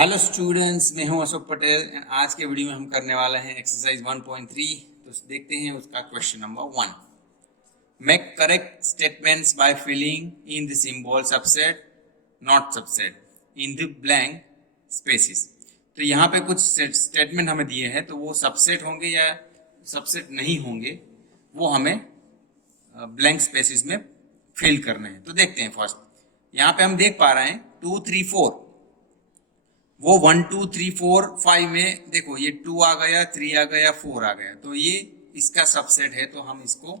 Hello students, मैं हूं Ashok Patel and आज के वीडियो में हम करने वाले हैं एक्सरसाइज 1.3। तो देखते हैं उसका question number 1। Make correct statements by filling in the symbol subset not subset in the blank spaces. तो यहाँ पे कुछ स्टेटमेंट हमें दिए हैं, तो वो सबसेट होंगे या सबसेट नहीं होंगे वो हमें ब्लैंक स्पेसेस में फिल करने हैं। तो देखते हैं। फर्स्ट यहाँ पे हम देख पा रहे हैं 2 3 4, वो 1 2 3 4 5 में देखो ये 2 आ गया, 3 आ गया, 4 आ गया, तो ये इसका सबसेट है, तो हम इसको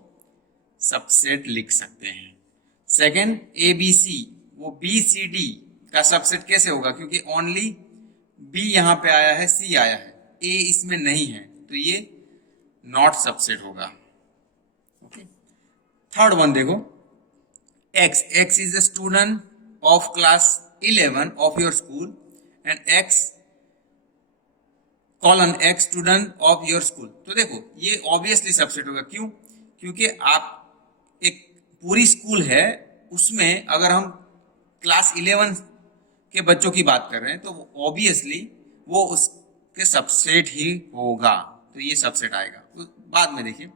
सबसेट लिख सकते हैं। सेकंड ए बी सी, वो बी सी डी का सबसेट कैसे होगा, क्योंकि ओनली बी यहां पे आया है, सी आया है, ए इसमें नहीं है, तो ये नॉट सबसेट होगा। ओके। थर्ड वन देखो, x is a student of class 11 of your school and x colon x student of your school. तो देखो ये ऑब्वियसली सबसेट होगा। क्यों? क्योंकि आप एक पूरी स्कूल है, उसमें अगर हम क्लास 11 के बच्चों की बात कर रहे हैं तो ऑब्वियसली वो उसके सबसेट ही होगा, तो ये सबसेट आएगा। तो बाद में देखिए,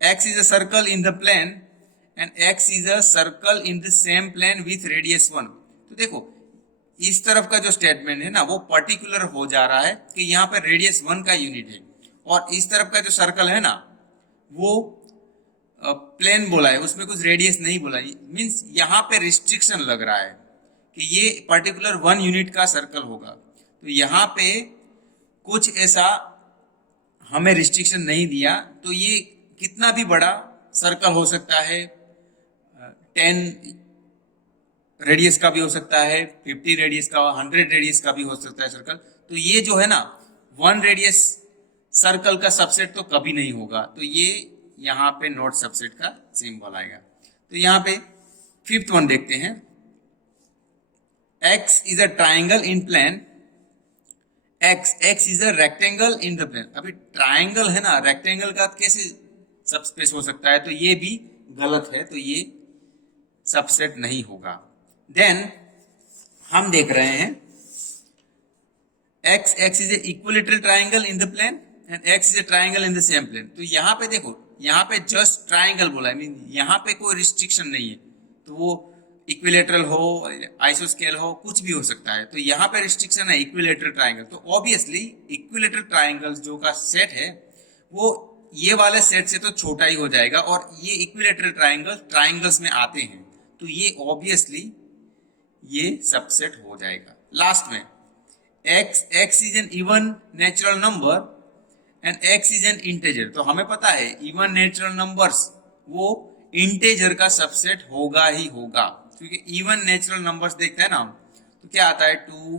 X is a circle in the plane and X is a circle in the same plane with radius 1। तो देखो इस तरफ का जो स्टेटमेंट है ना, वो पर्टिकुलर हो जा रहा है कि यहाँ पे रेडियस 1 का यूनिट है, और इस तरफ का जो सर्कल है ना वो प्लेन बोला है, उसमें कुछ रेडियस नहीं बोला। मीन्स यहाँ पे रिस्ट्रिक्शन लग रहा है कि ये पर्टिकुलर 1 यूनिट का सर्कल होगा। तो यहाँ पे कुछ ऐसा हमें रिस्ट्रिक्शन नहीं दिया, तो ये कितना भी बड़ा सर्कल हो सकता है, 10 रेडियस का भी हो सकता है, 50 रेडियस का, 100 रेडियस का भी हो सकता है सर्कल। तो ये जो है ना 1 रेडियस सर्कल का सबसेट तो कभी नहीं होगा, तो ये यहाँ पे नॉट सबसेट का सिंबल आएगा। तो यहाँ पे फिफ्थ वन देखते हैं, X is a triangle in plane X is a rectangle in the plane. अभी ट्राइंगल है ना, रेक्टेंगल का कैसे सबस्पेस हो सकता है, तो ये भी गलत है, तो ये सबसेट नहीं होगा। देन हम देख रहे हैं X is a equilateral triangle in the plane and X is a triangle in the same plane. तो यहाँ पे देखो, यहाँ पे जस्ट ट्राइंगल बोला है, मीन यहाँ पे कोई रिस्ट्रिक्शन नहीं है, तो वो इक्विलेटरल हो, आइसोस्केल हो, कुछ भी हो सकता है। तो यहाँ पे रिस्ट्रिक्शन है इक्विलेटरल ट्राइंगल, तो ऑब्वियसली इक्विलेटरल ट्राइंगल्स जो का सेट है वो ये वाले सेट से तो छोटा ही हो जाएगा, और ये इक्विलेटरल ट्राइंगल्स में आते हैं, तो ये ऑब्वियसली ये सबसेट हो जाएगा। लास्ट में x is an even natural number and X is an integer. तो हमें पता है इवन नेचुरल नंबर्स वो इंटेजर का सबसेट होगा ही होगा, क्योंकि इवन नेचुरल नंबर्स देखते हैं ना हम, तो क्या आता है 2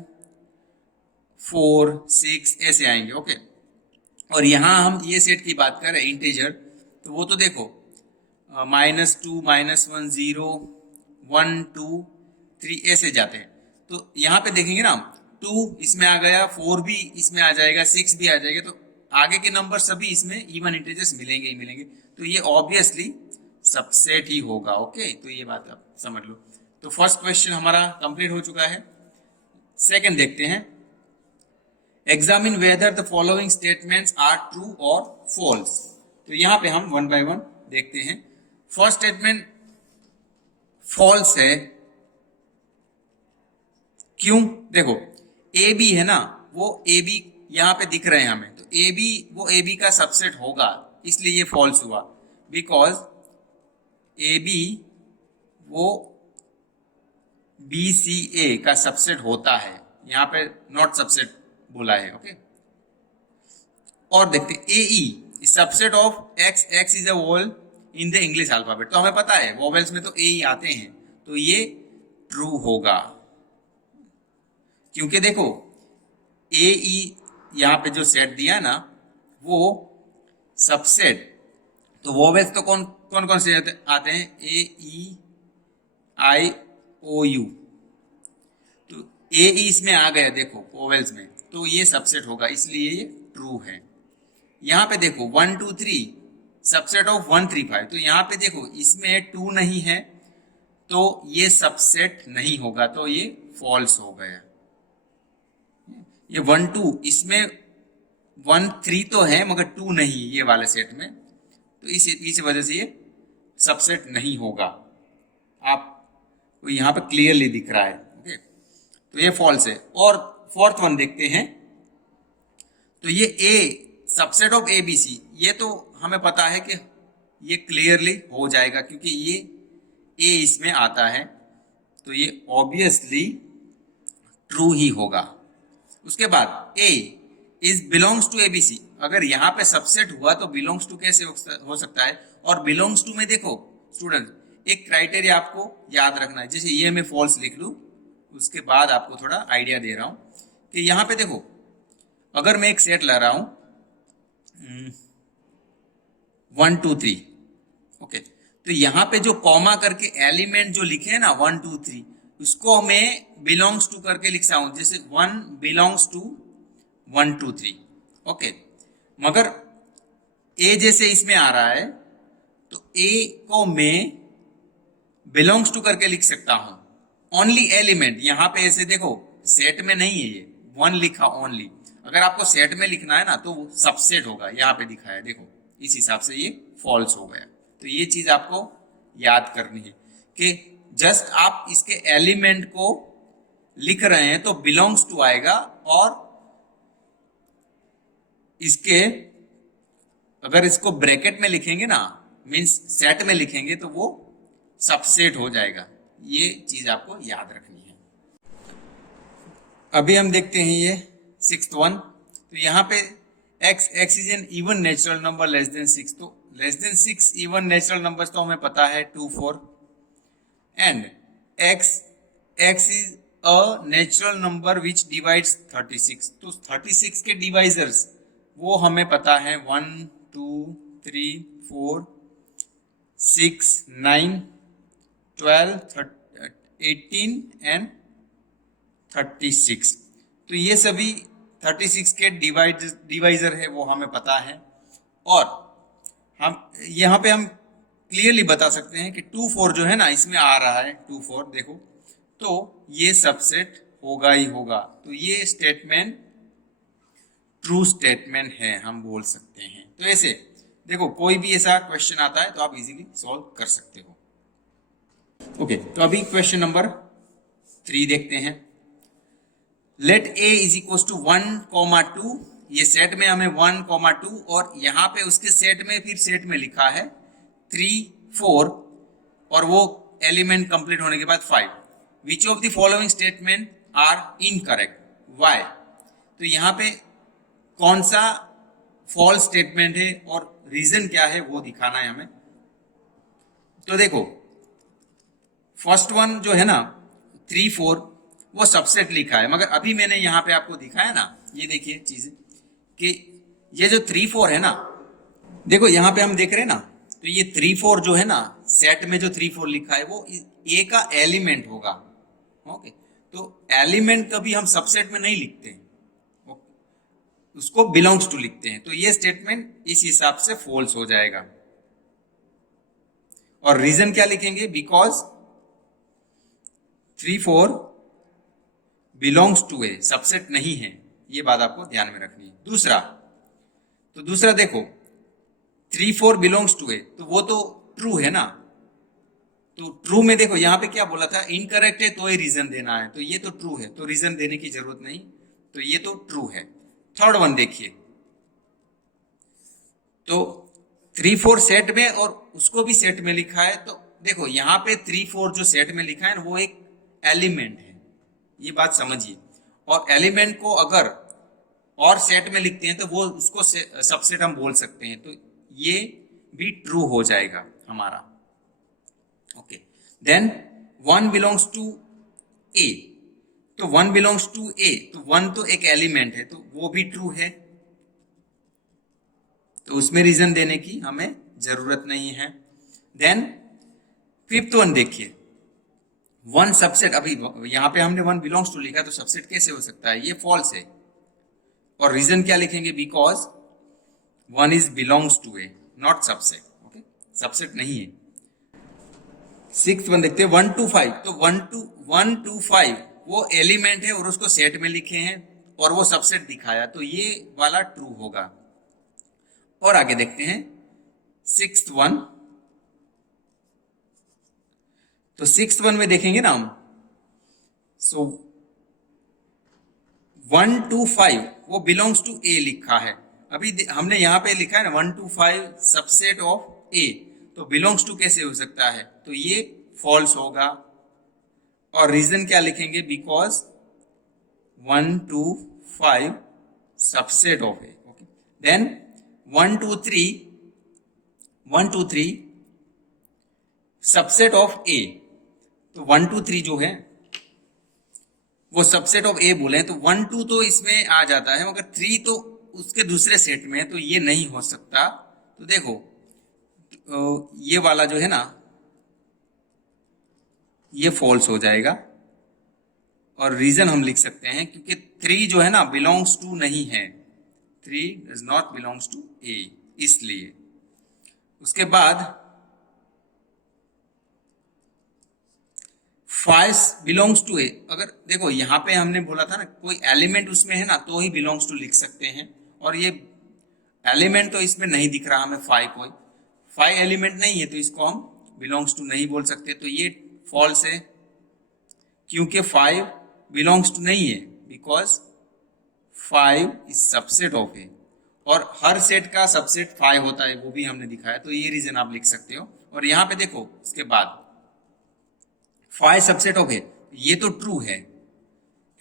4 6 ऐसे आएंगे। ओके। और यहां हम ये सेट की बात कर रहे हैं इंटेजर, तो वो तो देखो -2 -1 0 1 2 3 ऐसे जाते हैं। तो यहाँ पे देखेंगे ना, 2 इसमें आ गया, 4 भी इसमें आ जाएगा, 6 भी आ जाएगा, तो आगे के नंबर सभी इसमें इवन इंटीजर्स मिलेंगे ही मिलेंगे, तो ये ऑब्वियसली सबसेट ही होगा। ओके, तो ये बात आप समझ लो। तो फर्स्ट क्वेश्चन हमारा कंप्लीट हो चुका है। सेकंड देखते हैं, examine whether the following statements are true और फॉल्स। तो यहाँ पे हम वन बाय वन देखते हैं। फर्स्ट स्टेटमेंट फॉल्स है। क्यों? देखो ए बी है ना, वो ए बी यहां पे दिख रहे हैं हमें, तो ए बी वो ए बी का सबसेट होगा, इसलिए ये फॉल्स हुआ। बिकॉज ए बी वो बी सी ए का सबसेट होता है, यहां पे नॉट सबसेट बोला है। ओके। और देखते A E subset of X, X is a vowel in the English alphabet. तो हमें पता है वोवेल्स में तो ए ई आते हैं, तो ये ट्रू होगा, क्योंकि देखो ए ई यहां पे जो सेट दिया ना वो सबसेट, तो वोवेल्स तो कौन कौन कौन से आते हैं, ए ई आई ओ यू, तो ए ई इसमें आ गया देखो वोवेल्स में, तो ये सबसेट होगा, इसलिए ये ट्रू है। यहां पे देखो 1 2 3 सबसेट ऑफ 1 3 5, तो यहां पे देखो इसमें 2 नहीं है, तो ये सबसेट नहीं होगा, तो ये फॉल्स हो गया। ये 1 2 इसमें 1 3 तो है मगर 2 नहीं ये वाले सेट में, तो इस वजह से ये सबसेट नहीं होगा। आपको यहाँ पे क्लियरली दिख रहा है। ओके, तो ये फॉल्स है। और फोर्थ वन देखते हैं, तो ये A subset of A B C, ये तो हमें पता है कि ये क्लियरली हो जाएगा क्योंकि ये ए इसमें आता है, तो ये ऑब्वियसली ट्रू ही होगा। उसके बाद A is belongs to A B C, अगर यहाँ पे सबसेट हुआ तो बिलोंग्स टू कैसे हो सकता है? और बिलोंग्स टू में देखो स्टूडेंट एक क्राइटेरिया आपको याद रखना है, जैसे ये मैं फॉल्स लिख लूं, उसके बाद आपको थोड़ा आइडिया दे रहा हूं कि यहाँ पे देखो अगर मैं एक सेट ला रहा हूं 1 2 3, ओके, तो यहाँ पे जो कॉमा करके एलिमेंट जो लिखे हैं ना 1 2 3, उसको मैं बिलोंग्स टू करके लिख सकता हूं, जैसे 1 बिलोंग्स टू 1 2 3, ओके। मगर ए जैसे इसमें आ रहा है तो ए को मैं बिलोंग्स टू करके लिख सकता हूं ओनली एलिमेंट। यहां पे ऐसे देखो सेट में नहीं है, ये 1 लिखा ओनली। अगर आपको सेट में लिखना है ना तो वो सबसेट होगा, यहाँ पे दिखा है देखो, इस हिसाब से ये फॉल्स हो गया। तो ये चीज आपको याद करनी है कि जस्ट आप इसके एलिमेंट को लिख रहे हैं तो बिलोंग्स टू आएगा, और इसके अगर इसको ब्रैकेट में लिखेंगे ना मींस सेट में लिखेंगे तो वो सबसेट हो जाएगा। ये चीज आपको याद रखनी है। अभी हम देखते हैं ये 6th वन, तो यहाँ पे x is an even natural number less than 6, तो less than 6 even natural numbers तो हमें पता है 2 4, and x is a natural number which divides 36, तो 36 के डिवाइजर्स वो हमें पता है 1 2 3 4 6 9 12 18 एंड 36, तो ये सभी 36 के डिवाइजर है वो हमें पता है। और हम यहाँ पे हम क्लियरली बता सकते हैं कि 2 4 जो है ना इसमें आ रहा है 2 4 देखो, तो ये सबसेट होगा ही होगा। तो ये स्टेटमेंट ट्रू स्टेटमेंट है, हम बोल सकते हैं। तो ऐसे देखो कोई भी ऐसा क्वेश्चन आता है तो आप इजीली सॉल्व कर सकते हो। ओके, तो अभी क्वेश्चन नंबर 3 देखते हैं। Let A is equal to 1 2, ये सेट में हमें 1 2 और यहाँ पे उसके सेट में फिर सेट में लिखा है 3 4 और वो एलिमेंट कंप्लीट होने के बाद 5। Which of the following statement are incorrect? Why? तो यहाँ पे कौन सा फॉल्स स्टेटमेंट है और रीजन क्या है वो दिखाना है हमें। तो देखो फर्स्ट वन जो है ना 3 4 वो सबसेट लिखा है, मगर अभी मैंने यहाँ पे आपको दिखाया ना, ये देखिए चीज कि ये जो 3 4 है ना, देखो यहाँ पे हम देख रहे हैं ना, तो ये 3 4 जो है ना सेट में जो 3 4 लिखा है वो ए का एलिमेंट होगा। ओके, तो एलिमेंट कभी हम सबसेट में नहीं लिखते, उसको बिलोंग्स टू लिखते हैं। तो ये स्टेटमेंट इस हिसाब से फॉल्स हो जाएगा। और रीजन क्या लिखेंगे? Because 3 4 belongs to A, subset नहीं है, ये बात आपको ध्यान में रखनी है। दूसरा देखो 3 4 बिलोंग्स टू ए, तो वो तो ट्रू है ना, तो ट्रू में देखो यहाँ पे क्या बोला था, इनकरेक्ट है तो ही रीजन देना है, तो ये तो ट्रू है तो रीजन देने की जरूरत नहीं, तो ये तो ट्रू है। थर्ड वन देखिए, तो 3 4 सेट में और उसको भी सेट में लिखा है, तो देखो यहाँ पे 3 4 जो सेट में लिखा है ना वो एक एलिमेंट है, ये बात समझिए। और एलिमेंट को अगर और सेट में लिखते हैं तो वो उसको सबसेट हम बोल सकते हैं, तो ये भी ट्रू हो जाएगा हमारा। ओके, देन 1 बिलोंग्स टू ए, तो 1 बिलोंग्स टू ए, तो 1 तो एक एलिमेंट है तो वो भी ट्रू है, तो उसमें रीजन देने की हमें जरूरत नहीं है। देन फिफ्थ वन देखिए, 1 सबसेट, अभी यहां पे हमने 1 बिलोंग्स टू लिखा तो सबसेट कैसे हो सकता है? ये फॉल्स है। और रीजन क्या लिखेंगे? Because 1 is belongs to A, not subset. Okay, subset नहीं है। 6th वन देखते हैं 1 2 5, तो 1 2 5 वो एलिमेंट है और उसको सेट में लिखे हैं, और वो सबसेट दिखाया, तो ये वाला ट्रू होगा। और आगे देखते हैं सिक्स्थ वन। तो सिक्स्थ वन में देखेंगे ना हम, सो 1 to 5 वो बिलोंग्स टू ए लिखा है। अभी हमने यहां पे लिखा है ना 1 to 5 सबसेट ऑफ ए, तो बिलोंग्स टू कैसे हो सकता है, तो ये फॉल्स होगा। और रीजन क्या लिखेंगे, because 1 to 5 subset of A. Okay, then 1 to 3 subset of A. तो 1 to 3 जो है वो सबसेट ऑफ ए बोले, तो 1 2 तो इसमें आ जाता है, मगर 3 तो उसके दूसरे सेट में है, तो ये नहीं हो सकता। तो देखो ये वाला जो है ना ये फॉल्स हो जाएगा। और रीजन हम लिख सकते हैं क्योंकि 3 जो है ना बिलोंग्स टू नहीं है, 3 डज नॉट बिलोंग्स टू ए, इसलिए। उसके बाद 5 बिलोंग्स टू ए। अगर देखो यहां पे हमने बोला था ना कोई एलिमेंट उसमें है ना तो ही बिलोंग्स टू लिख सकते हैं, और ये एलिमेंट तो इसमें नहीं दिख रहा हमें, 5 एलिमेंट नहीं है, तो इसको हम बिलोंग्स टू नहीं बोल सकते। तो ये फॉल्स है क्योंकि 5 बिलोंग्स टू नहीं है, बिकॉज 5 इज सबसेट ऑफ ए, और हर सेट का सबसेट 5 होता है, वो भी हमने दिखाया। तो ये रीजन आप लिख सकते हो। और यहां पे देखो इसके बाद 5 सबसेट ऑफ ए, ये तो ट्रू है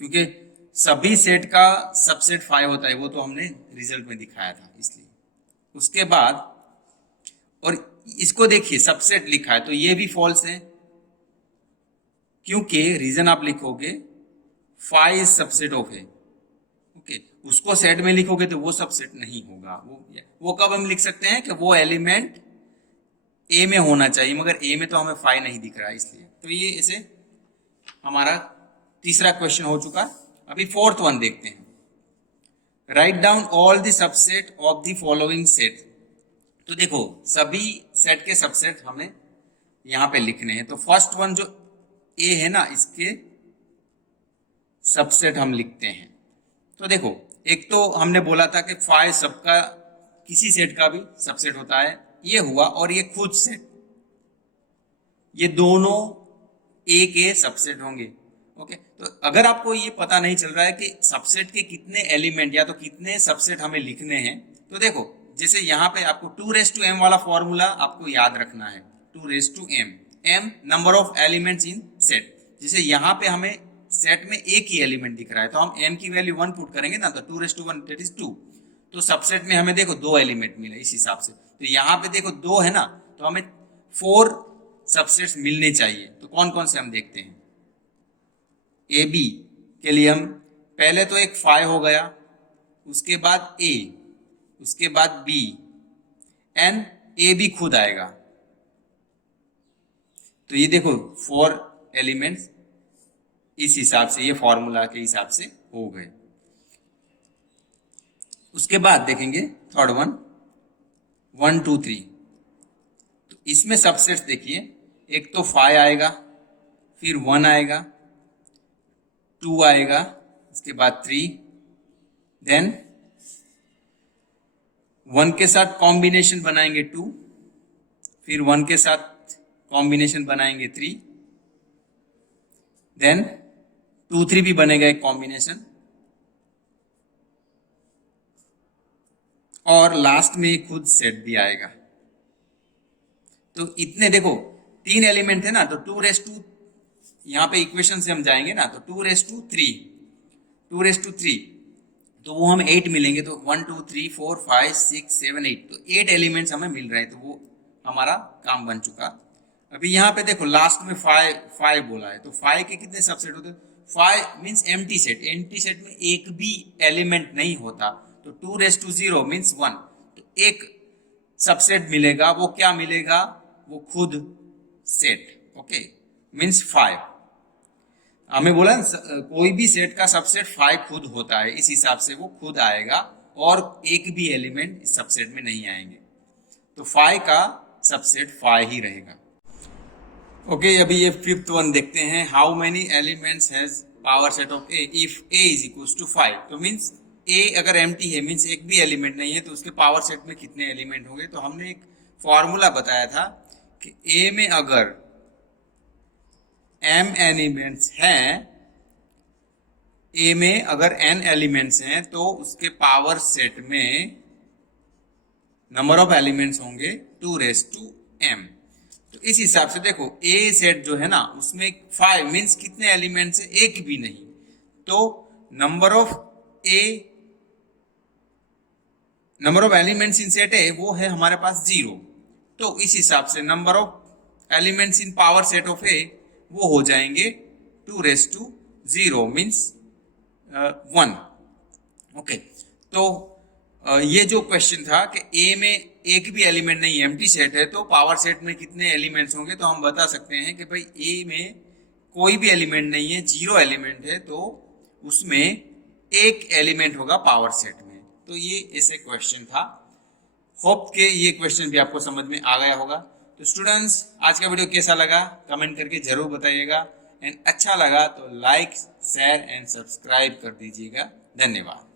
क्योंकि सभी सेट का सबसेट 5 होता है, वो तो हमने रिजल्ट में दिखाया था, इसलिए। उसके बाद और इसको देखिए सबसेट लिखा है, तो ये भी फॉल्स है क्योंकि रीजन आप लिखोगे 5 सबसेट ऑफ ए। ओके, उसको सेट में लिखोगे तो वो सबसेट नहीं होगा। वो कब हम लिख सकते हैं कि वो एलिमेंट ए में होना चाहिए, मगर ए में तो हमें 5 नहीं दिख रहा है, इसलिए। तो ये ऐसे हमारा तीसरा क्वेश्चन हो चुका। अभी फोर्थ वन देखते हैं। Write down all the subset of the following set. तो देखो सभी सेट के सबसेट हमें यहां पे लिखने हैं। तो फर्स्ट वन जो ए है ना, इसके सबसेट हम लिखते हैं। तो देखो एक तो हमने बोला था कि 5 सबका किसी सेट का भी सबसेट होता है, ये हुआ। और ये खुद सेट, ये दोनों ए के सबसेट होंगे। ओके, तो अगर आपको ये पता नहीं चल रहा है कि सबसेट के कितने एलिमेंट या तो कितने सबसेट हमें लिखने हैं, तो देखो जैसे यहाँ पे आपको 2m वाला फॉर्मूला आपको याद रखना है। 2m, m number of elements in set. जैसे यहाँ पे हमें सेट में एक ही एलिमेंट दिख रहा है, तो हम m की वैल्यू 1 पुट करेंगे ना, तो 2 1 दैट इज 2। तो सबसेट में हमें देखो 2 एलिमेंट मिले इस हिसाब से। तो यहाँ पे देखो 2 है ना, तो हमें 4 सबसेट्स मिलने चाहिए। तो कौन कौन से हम देखते हैं। ए बी के लिए हम पहले तो एक 5 हो गया, उसके बाद ए, उसके बाद बी, एंड ए भी खुद आएगा। तो ये देखो 4 एलिमेंट्स इस हिसाब से, ये फॉर्मूला के हिसाब से हो गए। उसके बाद देखेंगे थर्ड वन 1 2 3। तो इसमें सबसेट्स देखिए, एक तो 5 आएगा, फिर 1 आएगा, 2 आएगा, उसके बाद 3, देन 1 के साथ कॉम्बिनेशन बनाएंगे 2, फिर 1 के साथ कॉम्बिनेशन बनाएंगे 3, देन 2 3 भी बनेगा एक कॉम्बिनेशन, और लास्ट में खुद सेट भी आएगा। तो इतने देखो 3 एलिमेंट है ना, तो 2 यहाँ पे इक्वेशन से हम जाएंगे ना, तो 2 3 तो वो हमें 8 मिलेंगे। तो 1 2 3 4 5 6 7 8, तो 8 एलिमेंट्स हमें मिल रहे हैं, तो वो हमारा काम बन चुका। अभी यहाँ पे देखो लास्ट में 5 बोला है, तो 5 के कितने सबसेट होते हैं। 5 means empty set, empty set में एक भी एलिमेंट नहीं होता। तो 2 0 मीन्स 1, तो एक सबसेट मिलेगा। वो क्या मिलेगा, वो खुद सेट। Okay, means 5। हमें बोला कोई भी सेट का सबसेट 5 खुद होता है, इस हिसाब से वो खुद आएगा, और एक भी एलिमेंट इस सबसेट में नहीं आएंगे। तो 5 का सबसेट 5 ही रहेगा। ओके, अभी ये फिफ्थ वन देखते हैं। How many elements has power set of A if A is equal to 5, तो मीन्स ए अगर एम्प्टी है मीन्स एक भी एलिमेंट नहीं है, तो उसके पावर सेट में कितने एलिमेंट होंगे। तो हमने एक फॉर्मूला बताया था कि ए में अगर m एलिमेंट्स हैं, ए में अगर n एलिमेंट्स हैं तो उसके पावर सेट में नंबर ऑफ एलिमेंट्स होंगे 2m। तो इस हिसाब से देखो ए सेट जो है ना उसमें 5 मीन्स कितने एलिमेंट्स है, एक भी नहीं, तो number of elements in set A वो है हमारे पास 0। तो इस हिसाब से number of elements in power set of A वो हो जाएंगे 2 मीन्स 1। ओके, तो ये जो क्वेश्चन था कि ए में एक भी एलिमेंट नहीं, एम्प्टी सेट है, तो पावर सेट में कितने एलिमेंट्स होंगे, तो हम बता सकते हैं कि भाई ए में कोई भी एलिमेंट नहीं है, 0 एलिमेंट है, तो उसमें एक एलिमेंट होगा पावर सेट में। तो ये ऐसे क्वेश्चन था। होप के ये क्वेश्चन भी आपको समझ में आ गया होगा। तो स्टूडेंट्स, आज का वीडियो कैसा लगा कमेंट करके जरूर बताइएगा, एंड अच्छा लगा तो लाइक शेयर एंड सब्सक्राइब कर दीजिएगा। धन्यवाद।